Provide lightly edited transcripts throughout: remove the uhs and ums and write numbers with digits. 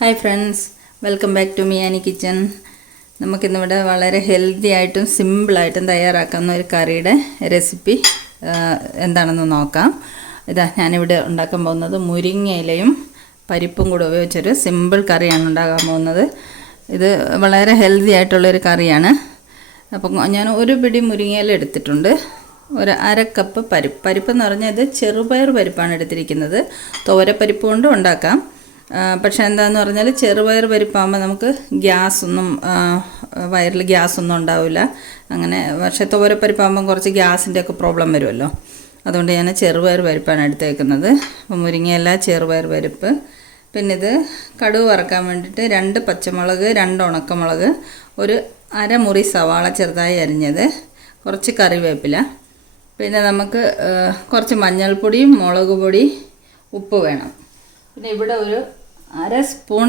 Hi friends, welcome back to Miyani kitchen. നമുക്കിന്നിവിടെ വളരെ healthy ആയിട്ടും സിമ്പിളായിട്ടും തയ്യാറാക്കാവുന്ന ഒരു കറിയുടെ റെസിപ്പി എന്താണെന്ന് നോക്കാം. ഞാനിവിടെ ഉണ്ടാക്കാൻ പോകുന്നത് മുരിങ്ങയിലയും പരിപ്പും കൂടെ ഉപയോഗിച്ചൊരു സിമ്പിൾ കറിയാണ് ഉണ്ടാക്കാൻ പോകുന്നത്. ഇത് വളരെ ഹെൽത്തി ആയിട്ടുള്ളൊരു കറിയാണ്. അപ്പം ഞാൻ ഒരു പിടി മുരിങ്ങയില എടുത്തിട്ടുണ്ട്. ഒരു അരക്കപ്പ് പരിപ്പെന്ന് പറഞ്ഞാൽ ഇത് ചെറുപയർ പരിപ്പാണ് എടുത്തിരിക്കുന്നത്. തോരപ്പരിപ്പ് കൊണ്ടും ഉണ്ടാക്കാം. പക്ഷേ എന്താണെന്ന് പറഞ്ഞാൽ ചെറുപയർ പരിപ്പാകുമ്പോൾ നമുക്ക് വയറിൽ ഗ്യാസൊന്നും ഉണ്ടാവില്ല. അങ്ങനെ പക്ഷേ തോരപ്പരിപ്പാകുമ്പം കുറച്ച് ഗ്യാസിൻ്റെയൊക്കെ പ്രോബ്ലം വരുമല്ലോ. അതുകൊണ്ട് ഞാൻ ചെറുപയർ പരിപ്പാണ് എടുത്തേക്കുന്നത്. അപ്പോൾ മുരിങ്ങയില, ചെറുപയർ പരിപ്പ്, പിന്നെ ഇത് കടുക് വറക്കാൻ വേണ്ടിയിട്ട് 2 പച്ചമുളക്, 2 ഉണക്കമുളക്, ഒരു അരമുറി സവാള ചെറുതായി അരിഞ്ഞത്, കുറച്ച് കറിവേപ്പില, പിന്നെ നമുക്ക് കുറച്ച് മഞ്ഞൾപ്പൊടിയും മുളക് പൊടി, ഉപ്പ് വേണം. പിന്നെ ഇവിടെ ഒരു 1/2 സ്പൂൺ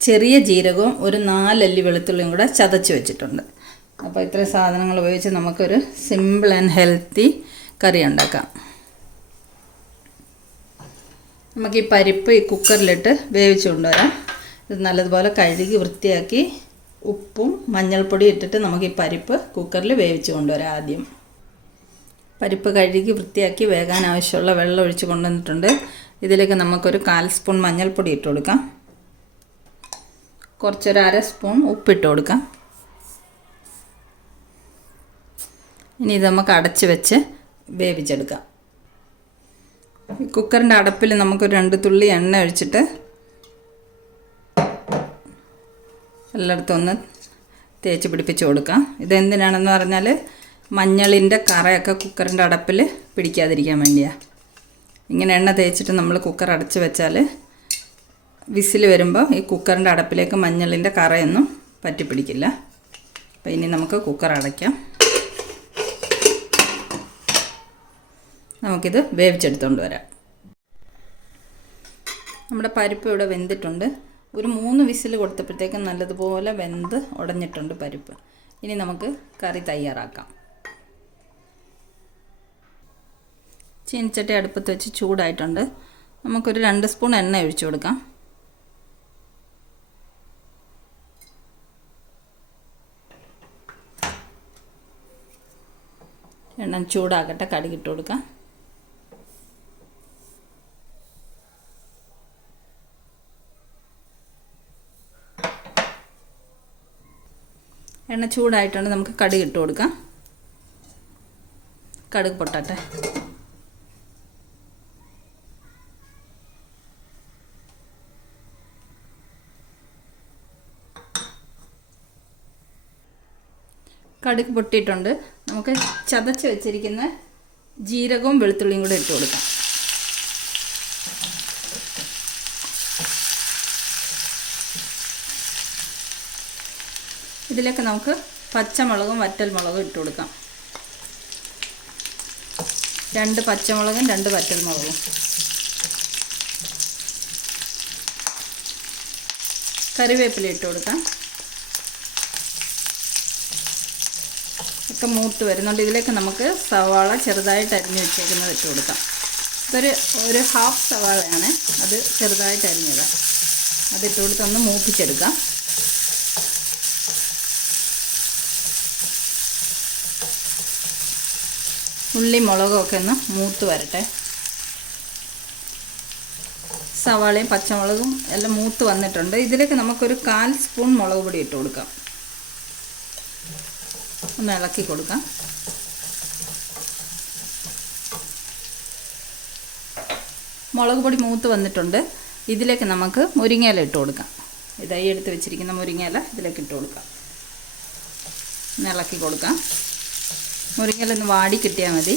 ചെറിയ ജീരകവും ഒരു 4 അല്ലി വെളുത്തുള്ളിയും കൂടെ ചതച്ച് വെച്ചിട്ടുണ്ട്. അപ്പോൾ ഇത്രയും സാധനങ്ങൾ ഉപയോഗിച്ച് നമുക്കൊരു സിമ്പിൾ ആൻഡ് ഹെൽത്തി കറി ഉണ്ടാക്കാം. നമുക്ക് ഈ പരിപ്പ് കുക്കറിലിട്ട് വേവിച്ച് കൊണ്ടുവരാം. ഇത് നല്ലതുപോലെ കഴുകി വൃത്തിയാക്കി ഉപ്പും മഞ്ഞൾപ്പൊടിയും ഇട്ടിട്ട് നമുക്ക് ഈ പരിപ്പ് കുക്കറിൽ വേവിച്ച് കൊണ്ടുവരാം. ആദ്യം പരിപ്പ് കഴുകി വൃത്തിയാക്കി വേകാൻ ആവശ്യമുള്ള വെള്ളം ഒഴിച്ച് കൊണ്ടുവന്നിട്ടുണ്ട്. ഇതിലേക്ക് നമുക്കൊരു 1/4 സ്പൂൺ മഞ്ഞൾപ്പൊടി ഇട്ട് കൊടുക്കാം. കുറച്ചൊരു 1/2 സ്പൂൺ ഉപ്പിട്ട് കൊടുക്കാം. ഇനി ഇത് നമുക്ക് അടച്ച് വെച്ച് വേവിച്ചെടുക്കാം. കുക്കറിൻ്റെ അടപ്പിൽ നമുക്കൊരു 2 തുള്ളി എണ്ണ ഒഴിച്ചിട്ട് എല്ലായിടത്തും ഒന്ന് തേച്ച് പിടിപ്പിച്ച് കൊടുക്കാം. ഇതെന്തിനാണെന്ന് പറഞ്ഞാൽ മഞ്ഞളിൻ്റെ കറയൊക്കെ കുക്കറിൻ്റെ അടപ്പിൽ പിടിക്കാതിരിക്കാൻ വേണ്ടിയാണ്. ഇങ്ങനെ എണ്ണ തേച്ചിട്ട് നമ്മൾ കുക്കർ അടച്ച് വെച്ചാൽ വിസിൽ വരുമ്പോൾ ഈ കുക്കറിൻ്റെ അടപ്പിലേക്ക് മഞ്ഞളിൻ്റെ കറയൊന്നും പറ്റിപ്പിടിക്കില്ല. അപ്പോൾ ഇനി നമുക്ക് കുക്കർ അടയ്ക്കാം. നമുക്കിത് വേവിച്ചെടുത്തുകൊണ്ട് വരാം. നമ്മുടെ പരിപ്പ് ഇവിടെ വെന്തിട്ടുണ്ട്. ഒരു 3 വിസിൽ കൊടുത്തപ്പോഴത്തേക്കും നല്ലതുപോലെ വെന്ത് ഉടഞ്ഞിട്ടുണ്ട് പരിപ്പ്. ഇനി നമുക്ക് കറി തയ്യാറാക്കാം. ചീനിച്ചട്ടി അടുപ്പത്ത് വെച്ച് ചൂടായിട്ടുണ്ട്. നമുക്കൊരു 2 സ്പൂൺ എണ്ണ ഒഴിച്ചു കൊടുക്കാം. എണ്ണ ചൂടാകട്ടെ. കടുകിട്ട് കൊടുക്കാം. എണ്ണ ചൂടായിട്ടുണ്ട്. നമുക്ക് കടുക് ഇട്ട് കൊടുക്കാം. കടുക് പൊട്ടട്ടെ. കടുക് പൊട്ടിയിട്ടുണ്ട്. നമുക്ക് ചതച്ച് വെച്ചിരിക്കുന്ന ജീരകവും വെളുത്തുള്ളിയും കൂടെ ഇട്ട് കൊടുക്കാം. ഇതിലേക്ക് നമുക്ക് പച്ചമുളകും വറ്റൽമുളകും ഇട്ട് കൊടുക്കാം. 2 പച്ചമുളകും 2 വറ്റൽമുളകും. കറിവേപ്പില ഇട്ട് കൊടുക്കാം. ഒക്കെ മൂത്ത് വരുന്നുണ്ട്. ഇതിലേക്ക് നമുക്ക് സവാള ചെറുതായിട്ട് അരിഞ്ഞ് വെച്ചേക്കുന്നത് ഇട്ട് കൊടുക്കാം. ഒരു ഹാഫ് സവാളയാണ്, അത് ചെറുതായിട്ട് അരിഞ്ഞതാണ്. അതിട്ട് കൊടുത്ത് ഒന്ന് മൂപ്പിച്ചെടുക്കാം. ഉള്ളി മുളകും ഒക്കെ ഒന്ന് മൂത്ത് വരട്ടെ. സവാളയും പച്ചമുളകും എല്ലാം മൂത്ത് വന്നിട്ടുണ്ട്. ഇതിലേക്ക് നമുക്കൊരു 1/4 സ്പൂൺ മുളക് പൊടി ഇട്ട് കൊടുക്കാം. ഒന്ന് ഇളക്കി കൊടുക്കാം. മുളക് പൊടി മൂത്ത് വന്നിട്ടുണ്ട്. ഇതിലേക്ക് നമുക്ക് മുരിങ്ങയില ഇട്ട് കൊടുക്കാം. ഇതായി എടുത്ത് വെച്ചിരിക്കുന്ന മുരിങ്ങയില ഇതിലേക്ക് ഇട്ട് കൊടുക്കാം. ഒന്ന് ഇളക്കി കൊടുക്കാം. മുരിങ്ങയില ഒന്ന് വാടി കിട്ടിയാൽ മതി.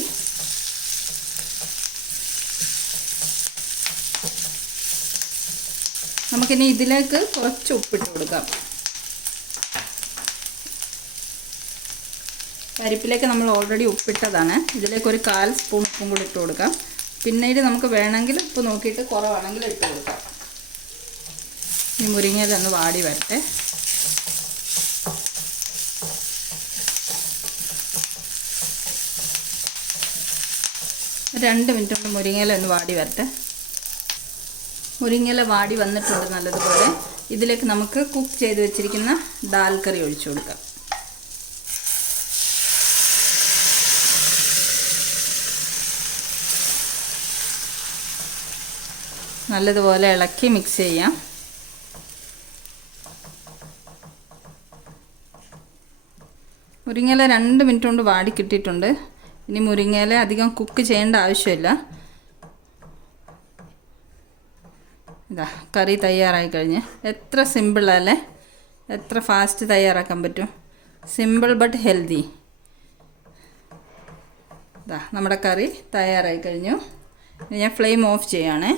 നമുക്കിനി ഇതിലേക്ക് കുറച്ച് ഉപ്പിട്ട് കൊടുക്കാം. പരിപ്പിലേക്ക് നമ്മൾ ഓൾറെഡി ഉപ്പിട്ടതാണ്. ഇതിലേക്ക് ഒരു 1/4 സ്പൂൺ ഉപ്പും കൂടി ഇട്ട് കൊടുക്കാം. പിന്നീട് നമുക്ക് വേണമെങ്കിൽ ഉപ്പ് നോക്കിയിട്ട് കുറവാണെങ്കിൽ ഇട്ട് കൊടുക്കാം. ഈ മുരിങ്ങയില ഒന്ന് വാടി വരട്ടെ. ഒരു 2 മിനിറ്റ് കൊണ്ട് മുരിങ്ങയില ഒന്ന് വാടി വരട്ടെ. മുരിങ്ങയില വാടി വന്നിട്ടുണ്ട് നല്ലതുപോലെ. ഇതിലേക്ക് നമുക്ക് കുക്ക് ചെയ്ത് വെച്ചിരിക്കുന്ന ദാൽ കറി ഒഴിച്ചു കൊടുക്കാം. നല്ലതുപോലെ ഇളക്കി മിക്സ് ചെയ്യാം. മുരിങ്ങയില 2 മിനിറ്റ് കൊണ്ട് വാടി കിട്ടിയിട്ടുണ്ട്. ഇനി മുരിങ്ങയില അധികം കുക്ക് ചെയ്യേണ്ട ആവശ്യമില്ല. ഇതാ കറി തയ്യാറായി കഴിഞ്ഞ്. എത്ര സിമ്പിളല്ലേ, എത്ര ഫാസ്റ്റ് തയ്യാറാക്കാൻ പറ്റും. Simple but healthy. ഇതാ നമ്മുടെ കറി തയ്യാറായി കഴിഞ്ഞു. ഞാൻ ഫ്ലെയിം ഓഫ് ചെയ്യുകയാണേ.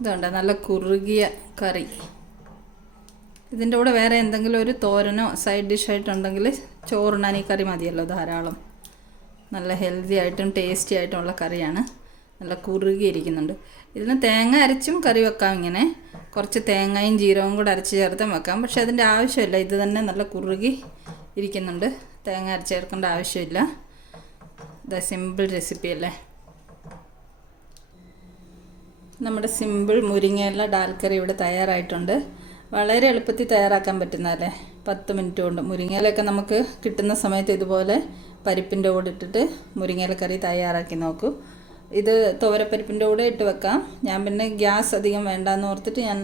ഇതുണ്ട് നല്ല കുറുകിയ കറി. ഇതിൻ്റെ കൂടെ വേറെ എന്തെങ്കിലും ഒരു തോരനോ സൈഡ് ഡിഷായിട്ടുണ്ടെങ്കിൽ ചോറുണ്ണാൻ ഈ കറി മതിയല്ലോ ധാരാളം. നല്ല ഹെൽത്തി ആയിട്ടും ടേസ്റ്റി ആയിട്ടുമുള്ള കറിയാണ്. നല്ല കുറുകിയിരിക്കുന്നുണ്ട്. ഇതിന് തേങ്ങ അരച്ചും കറി വെക്കാം. ഇങ്ങനെ കുറച്ച് തേങ്ങയും ജീരകവും കൂടെ അരച്ച് ചേർത്തും വെക്കാം. പക്ഷേ അതിൻ്റെ ആവശ്യമില്ല. ഇത് തന്നെ നല്ല കുറുകി ഇരിക്കുന്നുണ്ട്. തേങ്ങ അരച്ച് ചേർക്കേണ്ട ആവശ്യമില്ല. ഇത് സിമ്പിൾ റെസിപ്പി അല്ലേ. നമ്മുടെ സിമ്പിൾ മുരിങ്ങയില ദാൽ കറി ഇവിടെ തയ്യാറായിട്ടുണ്ട്. വളരെ എളുപ്പത്തിൽ തയ്യാറാക്കാൻ പറ്റുന്നതല്ലേ. 10 മിനിറ്റ് കൊണ്ട്. മുരിങ്ങയിലൊക്കെ നമുക്ക് കിട്ടുന്ന സമയത്ത് ഇതുപോലെ പരിപ്പിൻ്റെ കൂടെ ഇട്ടിട്ട് മുരിങ്ങയില കറി തയ്യാറാക്കി നോക്കൂ. ഇത് തുവരപ്പരിപ്പിൻ്റെ കൂടെ ഇട്ട് വെക്കാം. ഞാൻ പിന്നെ ഗ്യാസ് അധികം വേണ്ടാന്ന് ഓർത്തിട്ട് ഞാൻ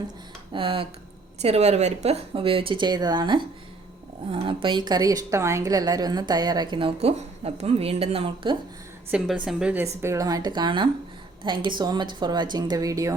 ചെറുപയർ പരിപ്പ് ഉപയോഗിച്ച് ചെയ്തതാണ്. അപ്പോൾ ഈ കറി ഇഷ്ടമായെങ്കിൽ എല്ലാവരും ഒന്ന് തയ്യാറാക്കി നോക്കൂ. അപ്പം വീണ്ടും നമുക്ക് സിമ്പിൾ റെസിപ്പികളുമായിട്ട് കാണാം. Thank you so much for watching the video.